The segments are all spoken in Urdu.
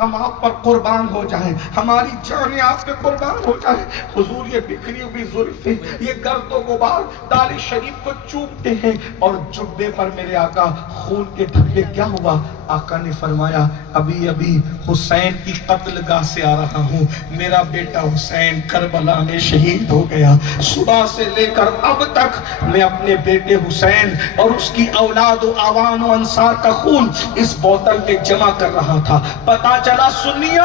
ہم آپ پر قربان ہو جائیں، ہماری جانیں آپ پہ قربان ہو جائیں۔ حضور یہ بکھری ہوئی زلفیں، یہ گرد و غبار دار شریف کو چومتے ہیں، اور جبے پر میرے آقا خون کے دھبے۔ کیا ہوا؟ آقا نے فرمایا ابھی ابھی حسین کی قتل گاہ سے آ رہا ہوں، میرا بیٹا حسین کربلا میں شہید ہو گیا۔ صبح سے لے کر اب تک میں اپنے بیٹے حسین اور اس کی اولاد و آوان و انصار کا خون اس بوتل میں جمع کر رہا تھا۔ پتا چلا سنیو،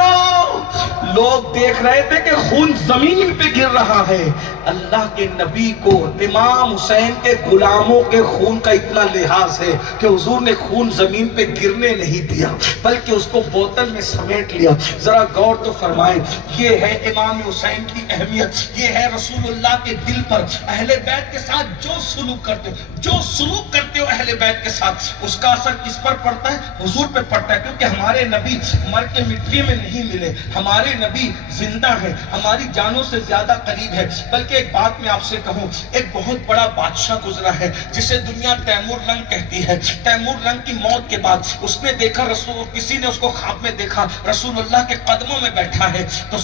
لوگ دیکھ رہے تھے کہ خون زمین پہ گر رہا ہے، اللہ کے نبی کو امام حسین کے غلاموں کے خون کا اتنا لحاظ ہے کہ حضور نے خون زمین پہ گرنے نہیں دیا، بلکہ اس کو بوتل میں سمیٹ لیا۔ ذرا غور تو فرمائیں، یہ ہے امام حسین کی اہمیت، یہ ہے رسول اللہ کے دل پر اہل بیت کے ساتھ جو سلوک کرتے ہو اہل بیت کے ساتھ، اس کا اثر کس پر پڑتا ہے؟ حضور پہ پڑتا ہے، کیونکہ ہمارے نبی مر کے مٹی میں نہیں ملے، ہمارے نبی زندہ ہیں، ہماری جانوں سے زیادہ قریب ہے۔ بلکہ ایک بات میں آپ سے کہوں، ایک بہت بڑا بادشاہ گزرا ہے جسے دنیا تیمور لنگ کہتی ہے۔ تیمور لنگ کی موت کے بعد اس نے دیکھا، کسی نے اس کو خواب میں دیکھا رسول اللہ کے قدموں میں بیٹھا ہے، تو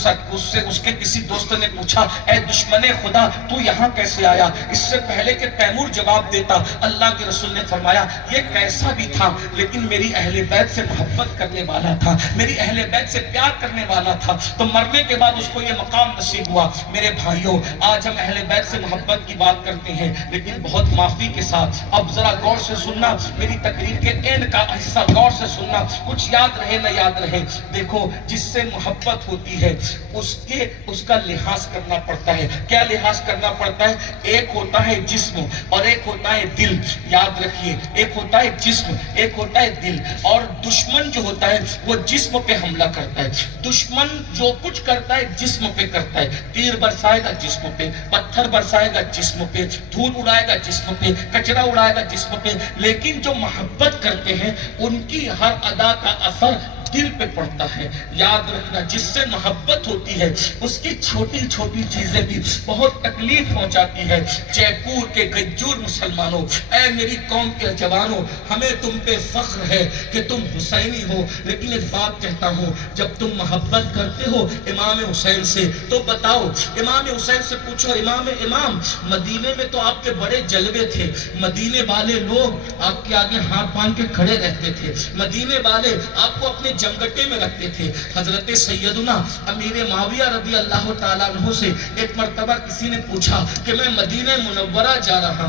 اس کے کسی دوست نے پوچھا، اے دشمن خدا تو یہاں کیسے آیا؟ اس سے پہلے کہ تیمور جواب دیتا، اللہ کے رسول نے فرمایا یہ کیسا بھی تھا لیکن میری اہل بیت سے محبت کرنے والا تھا، میری اہل بیت سے پیار کرنے والا تھا، تو مرنے کے بعد اس کو یہ مقام نصیب ہوا۔ میرے بھائیوں، آج ہم اہل بیت سے محبت کی بات کرتے ہیں لیکن بہت معافی کے ساتھ۔ اب ذرا غور سے سننا، میری تقریر کے اینڈ کا حصہ غور سے سننا، کچھ یاد رہے نہ یاد رہے۔ دیکھو، جس سے محبت ہوتی ہے اس کا لحاظ کرنا پڑتا ہے۔ کیا لحاظ کرنا پڑتا ہے؟ ایک ہوتا ہے جسم اور ایک ہوتا ہے دل، یاد رکھیے، ایک ہوتا ہے جسم، ایک ہوتا ہے دل۔ اور دشمن جو ہوتا ہے وہ جسم پہ حملہ کرتا ہے، دشمن جو کچھ کرتا ہے جسم پہ کرتا ہے، تیر برسائے گا جسم پہ، پتھر برسائے گا جسم پہ، دھول اڑائے گا جسم پہ، کچرا اڑائے گا جسم پہ، لیکن جو محبت کرتے ہیں ان کی ہر ادا کا اثر دل پہ پڑتا ہے۔ یاد رکھنا، جس سے محبت ہوتی ہے اس کی چھوٹی چھوٹی چیزیں بھی بہت تکلیف پہنچاتی ہے۔ جے پور کے گجور مسلمانوں، اے میری قوم کے جوانوں، ہمیں تم پہ فخر ہے کہ تم حسینی ہو، لیکن ایک بات کہتا ہوں، جب تم محبت کرتے ہو امام حسین سے تو بتاؤ، امام حسین سے پوچھو، امام مدینے میں تو آپ کے بڑے جلوے تھے، مدینے والے لوگ آپ کے آگے ہاتھ باندھ کے کھڑے رہتے تھے، مدینے والے آپ کو اپنے جمگٹے میں رکھتے تھے۔ حضرت سیدنا امیر معاویہ رضی اللہ تعالیٰ عنہ سے ایک مرتبہ کسی نے پوچھا کہ میں مدینہ منورہ جا رہا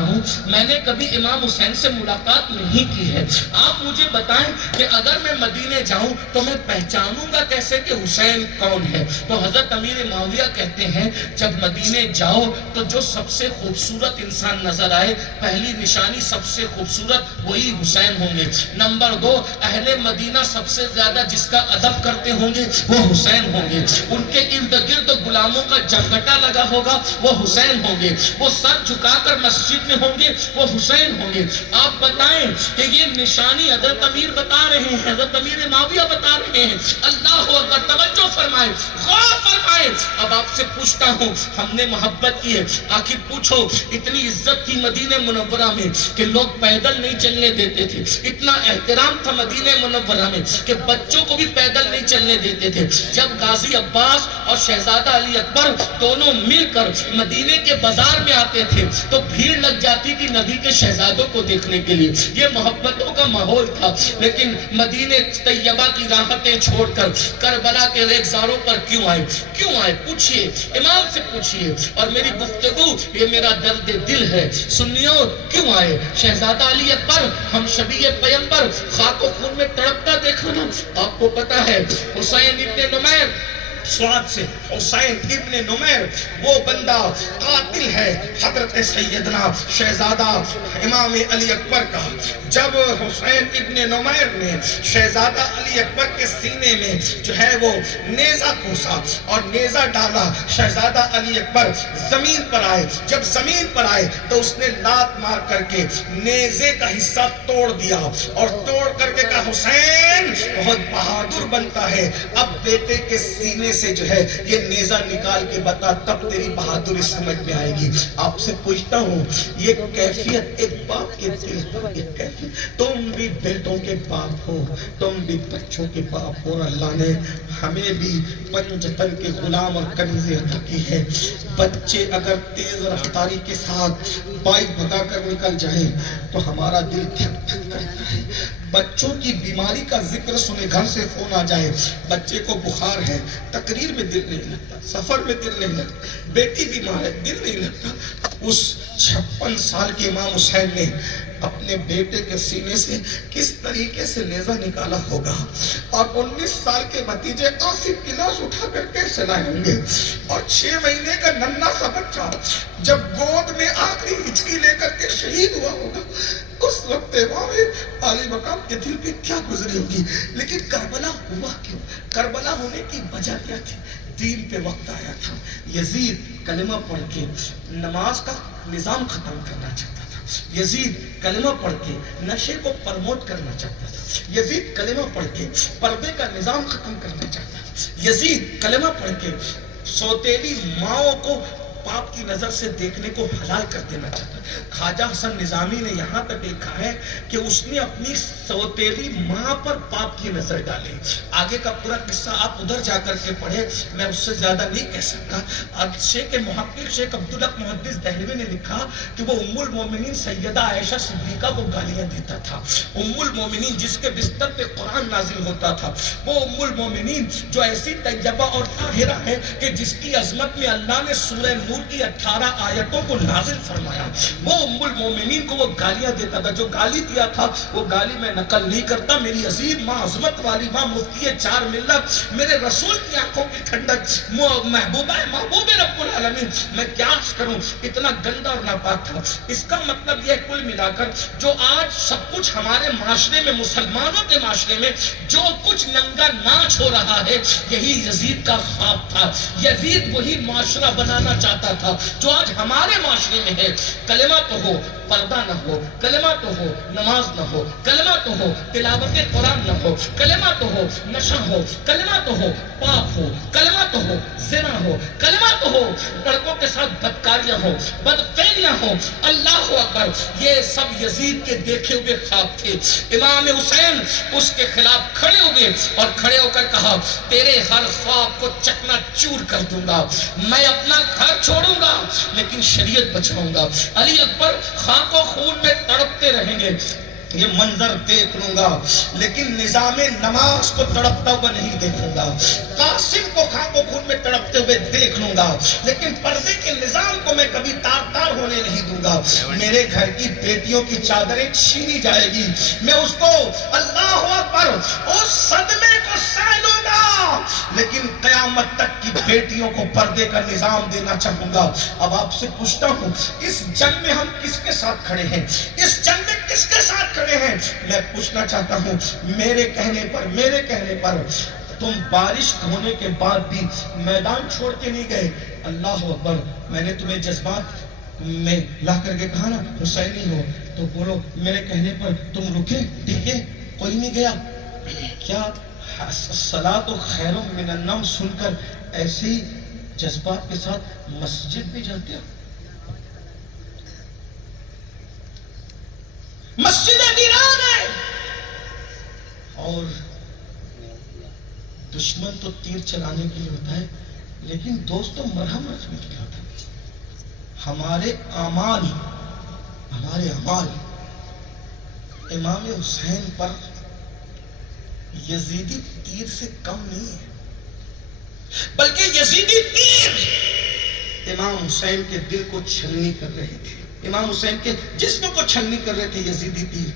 ہوں، میں نے کبھی امام حسین سے ملاقات نہیں کی ہے، آپ مجھے بتائیں کہ اگر میں مدینے جاؤں تو میں پہچانوں گا کیسے کہ حسین کون ہے؟ تو حضرت امیر معاویہ کہتے ہیں جب مدینے جاؤ تو جو سب سے خوبصورت انسان نظر آئے، پہلی نشانی سب سے خوبصورت وہی حسین ہوں گے۔ نمبر 2، اہل مدینہ سب سے زیادہ جس کا ادب کرتے ہوں گے وہ حسین ہوں گے، ان کے ارد گرد غلاموں کا جمگٹا لگا ہوگا وہ حسین ہوں گے، وہ سر جھکا کر مسجد میں ہوں گے وہ حسین ہوں گے۔ آپ بتائیں کہ یہ نشانی حضرت امیر بتا رہے ہیں، حضرت امیر معاویہ بتا رہے ہیں۔ اللہ اکبر، توجہ فرمائیں، غور فرمائیں۔ اب آپ سے پوچھتا ہوں، ہم نے محبت کی ہے، آخر پوچھو اتنی عزت تھی مدینہ منورہ میں کہ لوگ پیدل نہیں چلنے دیتے تھے، اتنا احترام تھا مدینہ منورہ میں کہ بچوں کو بھی پیدل نہیں چلنے دیتے تھے۔ جب غازی عباس اور شہزادہ علی اکبر دونوں مل کر مدینے کے بازار میں آتے تھے تو بھیڑ لگ جاتی تھی نبی کے شہزادوں کو دیکھنے کے لیے، یہ محبتوں کا ماحول تھا۔ لیکن مدینہ طیبہ کی راحتیں چھوڑ کر کربلا کے ریگزاروں پر کیوں آئے؟ پوچھئے، امام سے پوچھئے، اور میری گفتگو یہ میرا درد دل ہے، سنیو کیوں آئے؟ شہزادہ علی اکبر ہم شبیہ پیغمبر خاک و خون میں تڑپتا دیکھا نا، آپ کو پتا ہے حسین ابن نمیر، سواد سے حسین ابن نمیر وہ بندہ قاتل ہے حضرت سیدنا شہزادہ امام علی اکبر کا۔ جب حسین ابن نمیر نے شہزادہ علی اکبر کے سینے میں جو ہے وہ نیزہ کوسا اور نیزہ ڈالا، شہزادہ علی اکبر زمین پر آئے، جب زمین پر آئے تو اس نے لات مار کر کے نیزے کا حصہ توڑ دیا اور توڑ کر کے کہا حسین بہت بہادر بنتا ہے، اب بیٹے کے سینے سے جو ہے یہ نیزہ نکال کے بتا، تب تیری بہادری سمجھ میں آئے گی۔ آپ سے پوچھتا ہوں، یہ کیفیت ایک باپ کے دل پر، یہ کیفیت، تم بھی بیٹوں کے باپ ہو، تم بھی بچوں کے باپ ہو، اور اللہ نے ہمیں بھی پنجتن کے غلام اور کنیزیں عطا کی ہے۔ بچے اگر تیز رفتاری کے ساتھ بائک بھگا کر نکل جائیں تو ہمارا دل دھک دھک کرتا ہے۔ بچوں کی بیماری کا ذکر سنے، گھر سے فون آ جائے بچے کو بخار ہے، تقریر میں دل نہیں لگتا، سفر میں دل نہیں لگتا، بیٹی بیمار ہے دل نہیں لگتا۔ اس 56 سال کے امام حسین نے اپنے بیٹے کے سینے سے کس طریقے سے نیزہ نکالا ہوگا، اور 19 سال کے بھتیجے آصف کی لاش اٹھا کر کیسے لائے ہوں گے، اور 6 مہینے کا ننھا سا بچہ جب گود میں آخری ہچکی لے کر کے شہید ہوا ہوگا، اس وقت امام عالی مقام کے دل پہ کیا گزری ہوگی۔ لیکن کربلا ہوا کیوں؟ کربلا ہونے کی وجہ کیا تھی؟ دین پہ وقت آیا تھا، یزید کلمہ پڑھ کے نماز کا نظام ختم کرنا چاہتا تھا، یزید کلمہ پڑھ کے نشے کو پرموٹ کرنا چاہتا تھا، یزید کلمہ پڑھ کے پردے کا نظام ختم کرنا چاہتا تھا، یزید کلمہ پڑھ کے سوتیلی ماؤں کو پاپ کی نظر سے دیکھنے کو حلال کر دینا چاہتا ہے۔ خواجہ حسن نظامی نے یہاں تک لکھا ہے کہ اس نے اپنی سوتیلی ماں پر پاپ کی نظر ڈالی۔ آگے کا پورا قصہ آپ ادھر جا کر کے پڑھیں، میں اس سے زیادہ نہیں کہہ سکتا۔ شیخ محقق شیخ عبدالحق محدث دہلوی نے لکھا کہ وہ ام المومنین سیدہ عائشہ صدیقہ کو گالیاں دیتا تھا۔ ام المومنین جس کے بستر پہ قرآن نازل ہوتا تھا، وہ ام المومنین جو ایسی طیبہ اور طاہرہ ہے کہ جس کی عظمت میں اللہ نے سورہ نور کی 18 آیتوں کو نازل فرمایا، وہ ام المومنین کو وہ گالیاں دیتا تھا۔ جو گالی دیا تھا وہ گالی میں نقل نہیں کرتا، میری عظیم ماں، عظمت والی ماں، مفتی 4 ملت، میرے رسول کی آنکھوں کی ٹھنڈک، محبوبہ محبوب رب العالمین، میں کیا کروں، اتنا گندا اور ناپاک تھا۔ اس کا مطلب یہ کل ملا کر جو آج سب کچھ ہمارے معاشرے میں، مسلمانوں کے معاشرے میں جو کچھ ننگا ناچ ہو رہا ہے، یہی یزید کا خواب تھا۔ یزید وہی معاشرہ بنانا چاہتا تھا جو آج ہمارے معاشرے میں ہے۔ کلمہ تو ہو، پردہ نہ ہو، کلمہ تو ہو، نماز نہ ہو، کلمہ تو ہو، تلاوت قرآن نہ ہو، کلمہ تو ہو، نشہ ہو، کلمہ تو ہو، پاپ ہو، کلمہ تو ہو، زنا ہو، کلمہ تو ہو، لڑکوں کے ساتھ بدکاریاں ہو، بدفعلیاں ہو۔ اللہ اکبر، یہ سب یزید کے دیکھے ہوئے خواب تھے۔ امام حسین اس کے خلاف کھڑے ہوئے اور کھڑے ہو کر کہا، تیرے ہر خواب کو چکنا چور کر دوں گا، میں اپنا گھر چھوڑوں گا لیکن شریعت بچاؤں گا۔ علی اکبر خاک و خون میں تڑپتے رہیں گے، یہ منظر دیکھ لوں گا لیکن نظام نماز کو تڑپتا ہوا نہیں دیکھوں گا۔ قاسم کو خاک و خون میں تڑپتے ہوئے دیکھ لوں گا لیکن پردے کے نظام کو میں کبھی تار تار ہونے نہیں دوں گا۔ میرے گھر کی بیٹیوں کی چادریں چھینی جائے گی، میں اس کو، اللہ اکبر، اس صدمے کو سہ لوں گا لیکن قیامت تک کی بیٹیوں کو پردے کا نظام دینا چاہوں گا۔ اب آپ سے پوچھتا ہوں، اس جنگ میں ہم کس کے ساتھ کھڑے ہیں؟ اس جنگ میں کس کے ساتھ کھڑے ہیں؟ میں پوچھنا چاہتا ہوں، میرے کہنے پر تم بارش ہونے کے بعد بھی میدان چھوڑ کے نہیں گئے۔ اللہ اکبر، میں نے تمہیں جذبات میں لا کر کے کہا نا حسینی ہو، تو بولو میرے کہنے پر تم رکے ٹھیک ہے، کوئی نہیں گیا کیا؟ الصلاۃ خیر من النوم سن کر ایسے ہی جذبات کے ساتھ مسجد بھی جاتے ہو؟ مسجد ویران ہے اور دشمن تو تیر چلانے کے لیے ہوتا ہے لیکن دوست تو مرہم رکھنے کے لیے ہوتا ہے۔ ہمارے اعمال امام حسین پر یزیدی تیر سے کم نہیں ہے، بلکہ یزیدی تیر امام حسین کے دل کو چھلنی کر رہے تھے، امام حسین کے جسم کو چھلنی کر رہے تھے یزیدی تیر،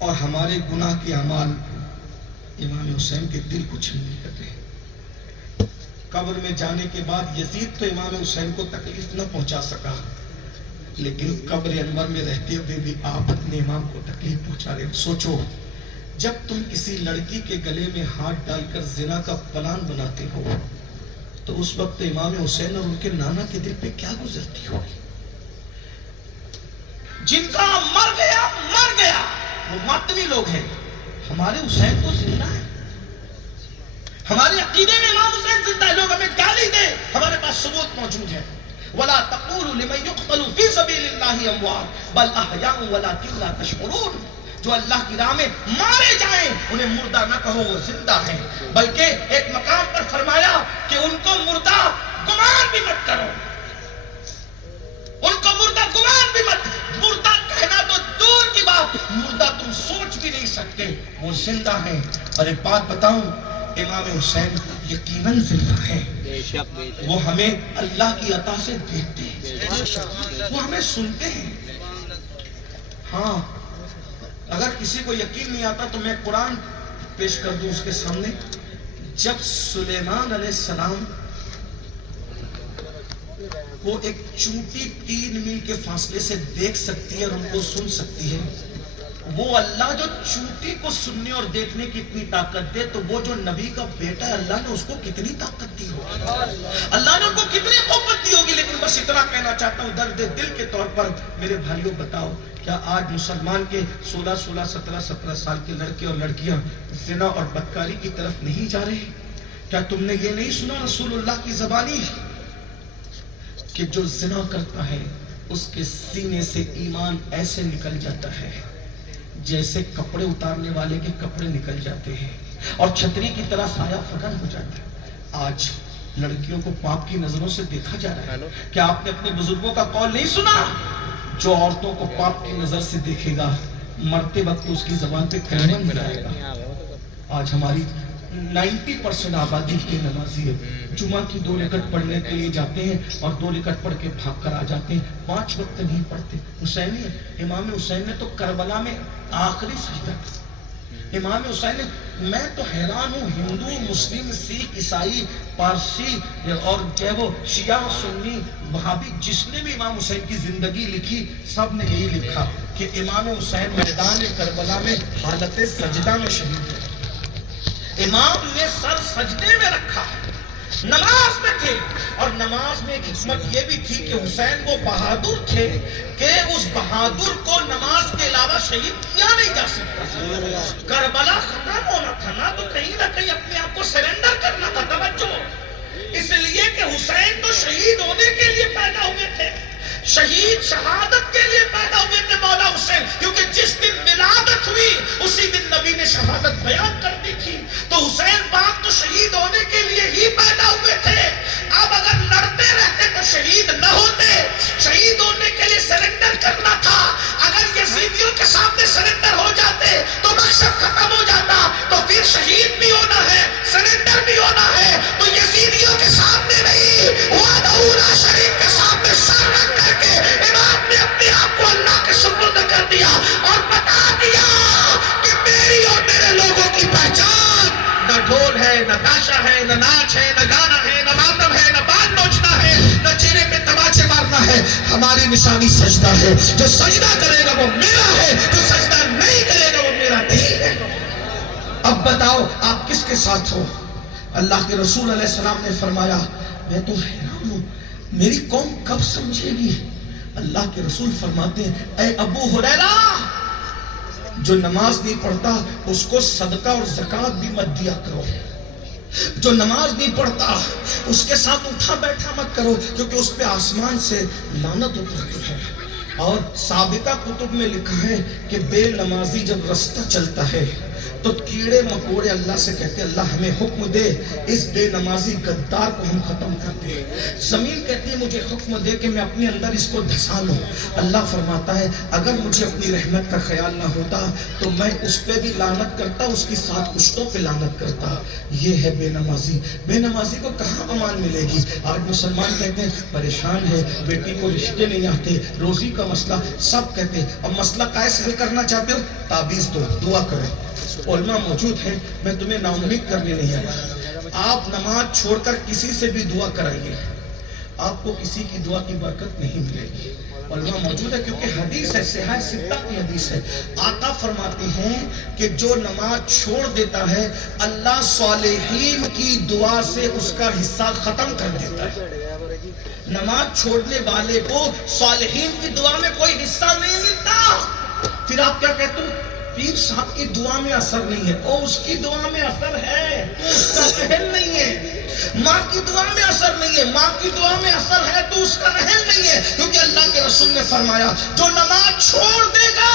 اور ہمارے گناہ کے اعمال امام حسین کے دل کو چھلنی کر رہے ہیں۔ قبر میں جانے کے بعد یزید تو امام حسین کو تکلیف نہ پہنچا سکا لیکن قبر انور میں رہتے ہوئے بھی آپ اپنے امام کو تکلیف پہنچا رہے ہو۔ سوچو، جب تم کسی لڑکی کے گلے میں ہاتھ ڈال کر زنا کا پلان بناتے ہو تو اس وقت امام حسین اور ان کے نانا کے دل پہ کیا گزرتی ہوگی؟ جن کا مر گیا وہ ماتمی لوگ ہیں، ہمارے حسین تو زندہ ہے، ثبوت موجود ہے. وَلَا تَقُولُوا لِمَنْ يُقْتَلُ فِي سَبِيلِ اللَّهِ أَمْوَاتٌ بَلْ أَحْيَاءٌ وَلَكِنْ لَا تَشْعُرُونَ. جو اللہ کی راہ میں مارے جائیں انہیں مردہ نہ کہو، وہ زندہ ہیں. بلکہ ایک مقام پر فرمایا کہ ان کو مردہ گمان بھی مت کرو، ان کو مردہ گمان بھی مت. مردہ کہنا تو دور کی بات، مردہ تم سوچ بھی نہیں سکتے، وہ زندہ ہیں. اور ایک بات بتاؤں، امام حسین یقیناً زندہ ہیں. وہ ہمیں اللہ کی عطا سے دیکھتے ہیں، وہ ہمیں سنتے ہیں. ہاں اگر کسی کو یقین نہیں آتا تو میں قرآن پیش کر دوں اس کے سامنے. جب سلیمان علیہ السلام کو ایک چونٹی 3 میل کے فاصلے سے دیکھ سکتی ہے اور ان کو سن سکتی ہے، وہ اللہ جو چونٹی کو سننے اور دیکھنے کی اتنی طاقت دے تو وہ جو نبی کا بیٹا ہے اللہ نے اس کو کتنی طاقت دی ہوگی، اللہ نے ان کو کتنی قوت دی ہوگی. لیکن بس اتنا کہنا چاہتا ہوں درد دل کے طور پر، میرے بھائیوں بتاؤ کیا آج مسلمان کے 16 17 سال کے لڑکے اور لڑکیاں زنا اور بدکاری کی طرف نہیں جا رہے؟ کیا تم نے یہ نہیں سنا رسول اللہ کی زبانی کہ جو زنا کرتا ہے اس کے سینے سے ایمان ایسے نکل جاتا ہے جیسے کپڑے اتارنے والے کے کپڑے نکل جاتے ہیں اور چھتری کی طرح سایہ فگن ہو جاتا ہے. آج لڑکیوں کو پاپ کی نظروں سے دیکھا جا رہا ہے. کیا آپ نے اپنے بزرگوں کا قول نہیں سنا؟ جو عورتوں کو پاپ کی نظر سے دیکھے گا مرتے وقت اس کی زبان پہ کلمہ نہیں آئے گا. آج ہماری 90% آبادی کے نمازی ہے، جمعہ کی 2 رکعت پڑھنے کے لیے جاتے ہیں اور 2 رکعت پڑھ کے بھاگ کر آ جاتے ہیں، 5 وقت نہیں پڑھتے. حسینی ہے، امام حسین نے تو کربلا میں آخری سجدہ. امام حسین نے، میں تو حیران ہوں، ہندو مسلم سکھ عیسائی پارسی اور جو ہے وہ شیعہ سنی وہابی جس نے بھی امام حسین کی زندگی لکھی سب نے یہی لکھا کہ امام حسین میدان کربلا میں حالت سجدہ میں شہید ہے. امام نے سر سجدے میں رکھا، نماز میں تھے. اور نماز میں ایک حکمت یہ بھی تھی کہ حسین وہ بہادر تھے کہ اس بہادر کو نماز کے علاوہ شہید کیا نہیں جا سکتا. کربلا ختم ہونا تھا نا، تو کہیں نہ کہیں اپنے آپ کو سرنڈر کرنا تھا. توجہ، اس لیے کہ حسین تو شہید ہونے کے لیے پیدا ہوئے تھے، شہید شہادت کے لیے پیدا ہوئے تھے مولا حسین. کیونکہ جس دن ولادت ہوئی اسی دن نبی نے شہادت بیان کر دی تھی. تو حسین پاک تو شہید ہونے کے لیے ہی پیدا ہوئے تھے. اب اگر لڑتے رہتے تو شہید نہ ہوتے، شہید ہونے کے لیے سرنڈر کرنا تھا. اگر یزیدیوں کے سامنے سرنڈر ہو جاتے تو مقصد ختم ہو جاتا. تو پھر شہید بھی ہونا ہے، سرنڈر بھی ہونا ہے تو یزیدیوں کے سامنے نہیں، وحدہ شریف کے سامنے سر رکھ کر کے امام نے اپنے آپ کو اللہ کے سپرد کر دیا اور بتا دیا کہ میری اور میرے لوگوں کی پہچان نہ ڈھول ہے، نہ تاشا ہے، نہ ناچ ہے، نہ گانا ہے، نہ ماتم ہے، نہ بال نوچنا ہے، نہ چہرے پہ تماچے مارنا ہے. ہماری نشانی سجدہ ہے. جو سجدہ کرے گا وہ میرا ہے، جو سجدہ نہیں کرے گا وہ میرا نہیں ہے. اب بتاؤ آپ کس کے ساتھ ہو؟ اللہ کے رسول علیہ السلام نے فرمایا میں تو حیران ہوں میری قوم کب سمجھے گی. اللہ کے رسول فرماتے ہیں اے ابو ہریرہ، جو نماز نہیں پڑھتا اس کو صدقہ اور زکوٰۃ بھی مت دیا کرو. جو نماز نہیں پڑھتا اس کے ساتھ اٹھا بیٹھا مت کرو، کیونکہ اس پہ آسمان سے لعنت اترتی ہے. اور سابقہ کتب میں لکھا ہے کہ بے نمازی جب رستہ چلتا ہے تو کیڑے مکوڑے اللہ سے کہتے ہیں اللہ ہمیں حکم دے اس بے نمازی غدار کو ہم ختم کر دیں. زمین کہتی ہے مجھے حکم دے کہ میں اپنے اندر اس کو دھسا لوں. اللہ فرماتا ہے اگر مجھے اپنی رحمت کا خیال نہ ہوتا تو میں اس پہ بھی لعنت کرتا، اس کی 7 پشتوں پہ لعنت کرتا. یہ ہے بے نمازی. بے نمازی کو کہاں امان ملے گی؟ آج مسلمان کہتے ہیں پریشان ہے، بیٹی کو رشتے نہیں آتے، روزی کا مسئلہ، سب کہتے ہیں. اب مسئلہ کیسے حل کرنا چاہتے ہو؟ تعویذ دو، دعا کرو. علماء موجود ہیں، میں تمہیں نا امید کرنے نہیں آیا. آپ نماز چھوڑ کر کسی سے بھی دعا کرائیے، آپ کو کسی کی دعا کی برکت نہیں ملے گی. علماء موجود ہے کیونکہ حدیث ہے، صحیح ستہ کی حدیث ہے. آقا فرماتے ہیں کہ جو نماز چھوڑ دیتا ہے اللہ صالحین کی دعا سے اس کا حصہ ختم کر دیتا ہے. نماز چھوڑنے والے کو صالحین کی دعا میں کوئی حصہ نہیں ملتا. پھر آپ کیا کہتے ہو؟ پیر صاحب کی دعا میں اثر نہیں ہے. او اس کی دعا میں اثر ہے، اس کا اہل نہیں ہے. ماں کی دعا میں اثر نہیں ہے، ماں کی دعا میں اثر ہے تو اس کا رحم نہیں ہے، کیونکہ اللہ کے رسول نے فرمایا جو نماز چھوڑ دے گا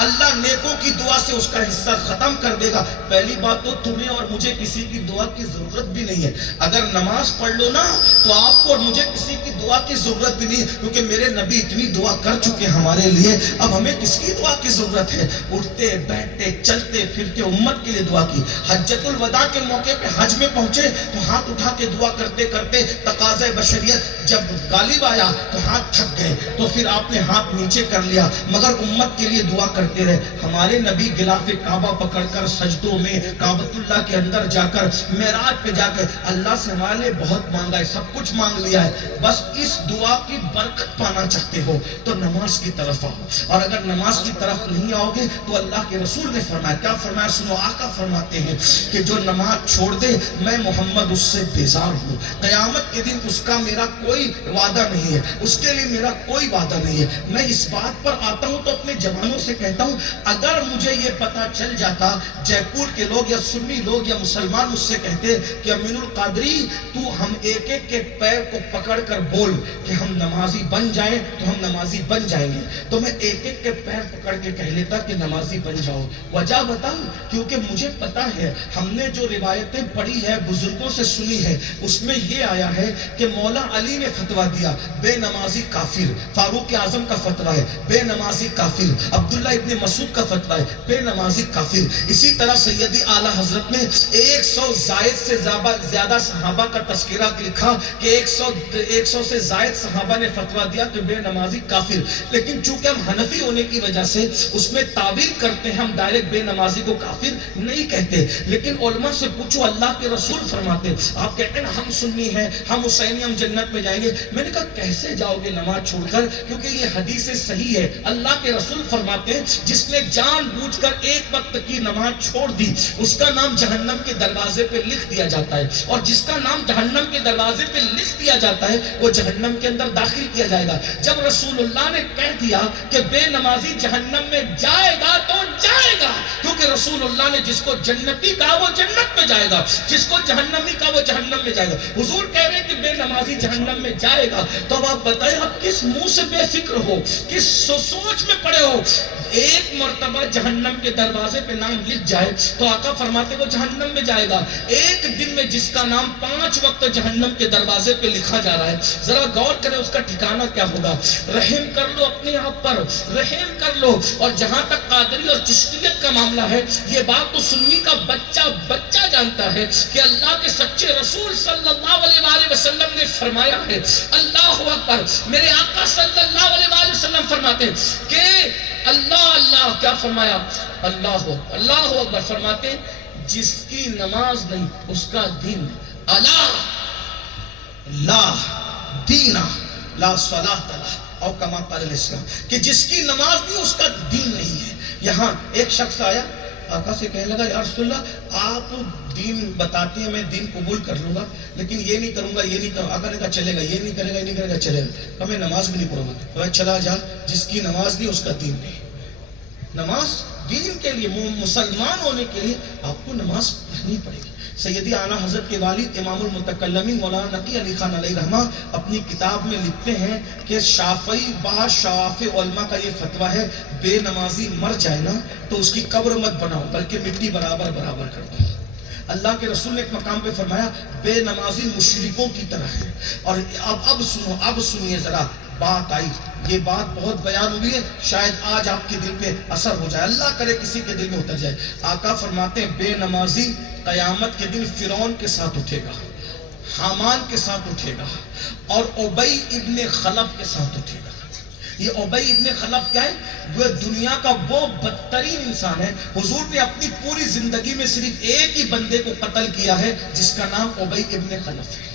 اللہ نیکوں کی دعا سے اس کا حصہ ختم کر دے گا۔ پہلی بات تو تمہیں اور مجھے کسی کی دعا کی ضرورت بھی نہیں ہے، اگر نماز پڑھ لو نا تو آپ کو اور مجھے کسی کی دعا کی ضرورت بھی نہیں، کیونکہ میرے نبی اتنی دعا کر چکے ہمارے لیے، اب ہمیں کس کی دعا کی ضرورت ہے؟ اٹھتے بیٹھتے چلتے پھرتے امت کے لیے دعا کی۔ حجۃ الوداع کے موقع پہ حج میں پہنچے تو ہاتھ اٹھا کے دعا کرتے کرتے تقاضۂ بشریت جب غالب آیا تو ہاتھ تھک گئے تو پھر آپ نے ہاتھ نیچے کر لیا، مگر امت کے لیے دعا کرتے رہے۔ ہمارے نبی غلاف کعبہ پکڑ کر سجدوں میں کعبۃ اللہ کے اندر جا کر معراج پہ جا کر اللہ سے ہمارے لیے بہت مانگا ہے، سب کچھ مانگ لیا ہے، بس اس دعا کی برکت پانا چاہتے ہو تو نماز کی طرف آؤ، اور اگر نماز کی طرف نہیں آؤ گے تو اللہ کے رسول نے فرمایا، کیا فرمایا سنو، آقا فرماتے ہیں کہ جو نماز چھوڑ دے میں محمد اس سے بیزار ہوں، قیامت کے دن اس کا میرا کوئی وعدہ نہیں ہے، اس کے لیے میرا کوئی وعدہ نہیں ہے۔ میں اس بات پر آتا ہوں تو اپنے جوانوں سے کہتا ہوں، اگر مجھے یہ پتا چل جاتا جے پور کے لوگ یا سنی لوگ یا مسلمان مجھ سے کہتے کہ امین القادری تو ہم ایک ایک کے پیر کو پکڑ کر بول کہ ہم نمازی بن جائیں تو ہم نمازی بن جائیں گے، تو میں ایک ایک کے پیر پکڑ کے کہہ لیتا کہ نمازی بن جاؤ۔ وجہ بتاؤ، کیونکہ مجھے پتا ہے ہم نے جو روایتیں پڑھی ہے بزرگوں سے سنی ہے اس میں یہ آیا ہے کہ مولا علی نے فتویٰ دیا بے نمازی کافر، فاروق اعظم کا فتویٰ ہے بے نمازی کافر، عبداللہ ابن مسعود کا فتویٰ ہے بے نمازی کافر، اسی طرح سیدی اعلیٰ حضرت نے 100 زائد سے زیادہ صحابہ کا تذکرہ لکھا کہ 100 سے زائد صحابہ نے فتویٰ دیا کہ بے نمازی کافر، لیکن چونکہ ہم حنفی ہونے کی وجہ سے اس میں تعبیر کرتے ہیں، ہم ڈائریکٹ بے نمازی کو کافر نہیں کہتے، لیکن علماء سے پوچھو اللہ کے رسول فرماتے، آپ کہتے ہیں ہم سنی ہیں ہم حسینی ہم جنت میں جائیں گے، میں نے کہا کیسے جاؤ گے نماز چھوڑ کر، کیونکہ یہ حدیث صحیح ہے، اللہ کے رسول فرماتے ہیں جس نے جان بوجھ کر ایک وقت کی نماز چھوڑ دی اس کا نام جہنم کے دروازے پہ لکھ دیا جاتا ہے، اور جس کا نام جہنم کے دروازے پہ لکھ دیا جاتا ہے وہ جہنم کے اندر داخل کیا جائے گا۔ جب رسول اللہ نے کہہ دیا کہ بے نمازی جہنم میں جائے گا تو جائے گا، کیونکہ رسول اللہ نے جس کو جنتی کہا وہ جنت میں جائے گا، جس کو جہنمی کہا وہ جہنم میں جائے گا۔ حضور کہہ رہے ہیں کہ بے نمازی جہنم میں جائے گا، تو اب آپ بتائیں آپ کس منہ سے بے فکر ہو، کس سوچ میں پڑے ہو؟ ایک مرتبہ جہنم کے دروازے پہ نام لکھ جائے تو آقا فرماتے وہ جہنم میں جائے گا، ایک دن میں جس کا نام 5 وقت جہنم کے دروازے پہ لکھا جا رہا ہے، ذرا غور کریں اس کا ٹھکانہ کیا ہوگا۔ رحم کر لو اپنے آپ پر، رحم کر لو۔ اور جہاں تک قادری اور چشتیت کا معاملہ ہے یہ بات تو سنی کا بچہ جانتا ہے کہ اللہ کے سچے رسول صلی اللہ علیہ وآلہ وسلم نے فرمایا ہے، اللہ اکبر، میرے آقا صلی اللہ علیہ وآلہ وسلم فرماتے ہیں کہ اللہ کیا فرمایا، اللہ اکبر فرماتے جس کی نماز نہیں اس کا دین لا دینا لا صلاۃ لہ، اور کما قال الاسلام، کہ جس کی نماز نہیں اس کا دین نہیں ہے۔ یہاں ایک شخص آیا آقا سے کہنے لگا یا رسول اللہ آپ دین بتاتے ہیں میں دین قبول کر لوں گا لیکن یہ نہیں کروں گا یہ نہیں کروں گا۔ آقا نے کہا چلے گا، یہ نہیں کرے گا یہ نہیں کرے گا چلے گا، میں نماز بھی نہیں پڑھوں گا۔ چلا جا، جس کی نماز نہیں اس کا دین نہیں۔ نماز دین کے لیے، مسلمان ہونے کے لیے آپ کو نماز پڑھنی پڑے گی۔ سیدی اعلیٰ حضرت کے والد امام المتکلمین مولانا نقی علی خان علیہ رحمہ اپنی کتاب میں لکھتے ہیں کہ شافعی با شواف علماء کا یہ فتویٰ ہے بے نمازی مر جائے نا تو اس کی قبر مت بناؤ بلکہ مٹی برابر کر دو۔ اللہ کے رسول نے ایک مقام پہ فرمایا بے نمازی مشرکوں کی طرح ہے۔ اور اب سنیے ذرا بات آئی، یہ بات بہت بیان ہوئی ہے، شاید آج آپ کے دل پہ اثر ہو جائے، اللہ کرے کسی کے دل میں اتر جائے۔ آقا فرماتے ہیں بے نمازی قیامت کے دن فرعون کے ساتھ اٹھے گا، حامان کے ساتھ اٹھے گا اور ابی ابن خلف کے ساتھ اٹھے گا۔ یہ ابی ابن خلف کیا ہے؟ وہ دنیا کا وہ بدترین انسان ہے۔ حضور نے اپنی پوری زندگی میں صرف ایک ہی بندے کو قتل کیا ہے جس کا نام ابی ابن خلف ہے۔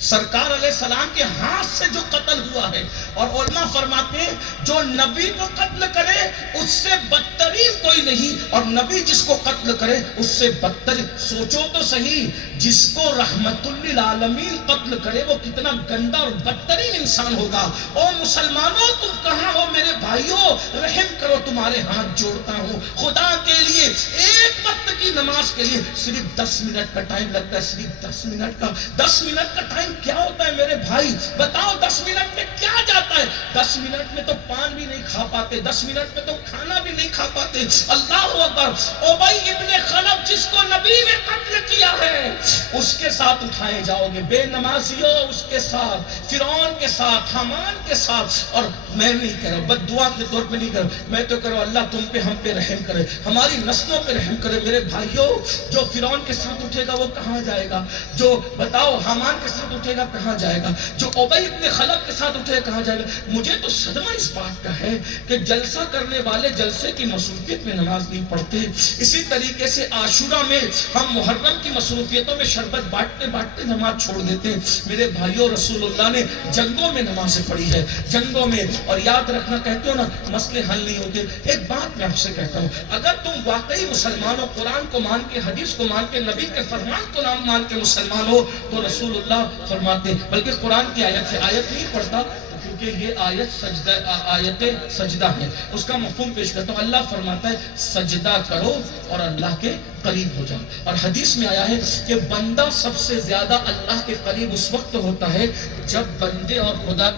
سرکار علیہ السلام کے ہاتھ سے جو قتل ہوا ہے. اور علماء فرماتے ہیں جو نبی کو قتل کرے اس سے بدترین کوئی نہیں, اور نبی جس کو قتل کرے اس سے بدتر. سوچو تو صحیح, جس کو رحمت للعالمین قتل کرے وہ کتنا گندا اور بدترین انسان ہوگا. او مسلمانوں تم کہاں ہو میرے بھائیوں, رحم کرو, تمہارے ہاتھ جوڑتا ہوں. خدا کے لیے ایک وقت کی نماز کے لیے صرف 10 منٹ کا ٹائم لگتا ہے, صرف 10 منٹ کا. 10 منٹ کا ٹائم کیا ہوتا ہے میرے بھائی, بتاؤ 10 منٹ میں کیا جاتا ہے. 10 منٹ میں تو پان بھی نہیں کھا پاتے, 10 منٹ میں تو کھانا بھی نہیں کھا پاتے. اللہ اکبر. ابی ابن خلف جس کو نبی نے قتل کیا ہے اس کے ساتھ اٹھائے جاؤ گے, بے نمازیوں اس کے ساتھ, فرعون کے ساتھ, حامان کے ساتھ. اور میں نہیں کہہ رہا بد دعا کے طور پہ نہیں کہہ رہا, میں تو کہہ رہا اللہ تم پہ, ہم پہ رحم کرے, ہماری نسلوں پہ رحم کرے. میرے بھائیوں جو فرعون کے ساتھ اٹھے گا وہ کہاں جائے گا, جو بتاؤ حامان کے ساتھ اٹھے گا کہاں جائے گا, جو ابی ابن خلف کے ساتھ اٹھے گا کہاں جائے گا. مجھے تو صدمہ اس بات کا ہے کہ جلسہ کرنے والے جلسے کی مصروفیت میں نماز نہیں پڑھتے. اسی طریقے سے عاشورہ میں ہم محرم کی مصروفیتوں میں شربت بانٹتے بانٹتے نماز چھوڑ دیتے ہیں. میرے بھائیوں رسول اللہ نے جنگوں میں نمازیں پڑھی ہے, جنگوں میں. اور یاد رکھنا, کہتے ہو نا مسئلے حل نہیں ہوتے. ایک بات میں آپ سے کہتا ہوں, اگر تم واقعی مسلمان ہو, قرآن کو مان کے, حدیث کو مان کے, نبی کے فرمان کو مان کے مسلمان ہو, تو رسول اللہ فرماتے, بلکہ قرآن کی آیت ہے, آیت نہیں پڑھتا کیونکہ یہ آیت سجدہ, آیت سجدہ ہے, اس کا مفہوم پیش کرتا ہوں. اللہ فرماتا ہے سجدہ کرو اور اللہ کے قریب ہو جاؤ. اور حدیث میں آیا ہے کہ بندہ سب سے زیادہ اللہ کے قریب اس وقت ہوتا ہے جب بندے اور خدا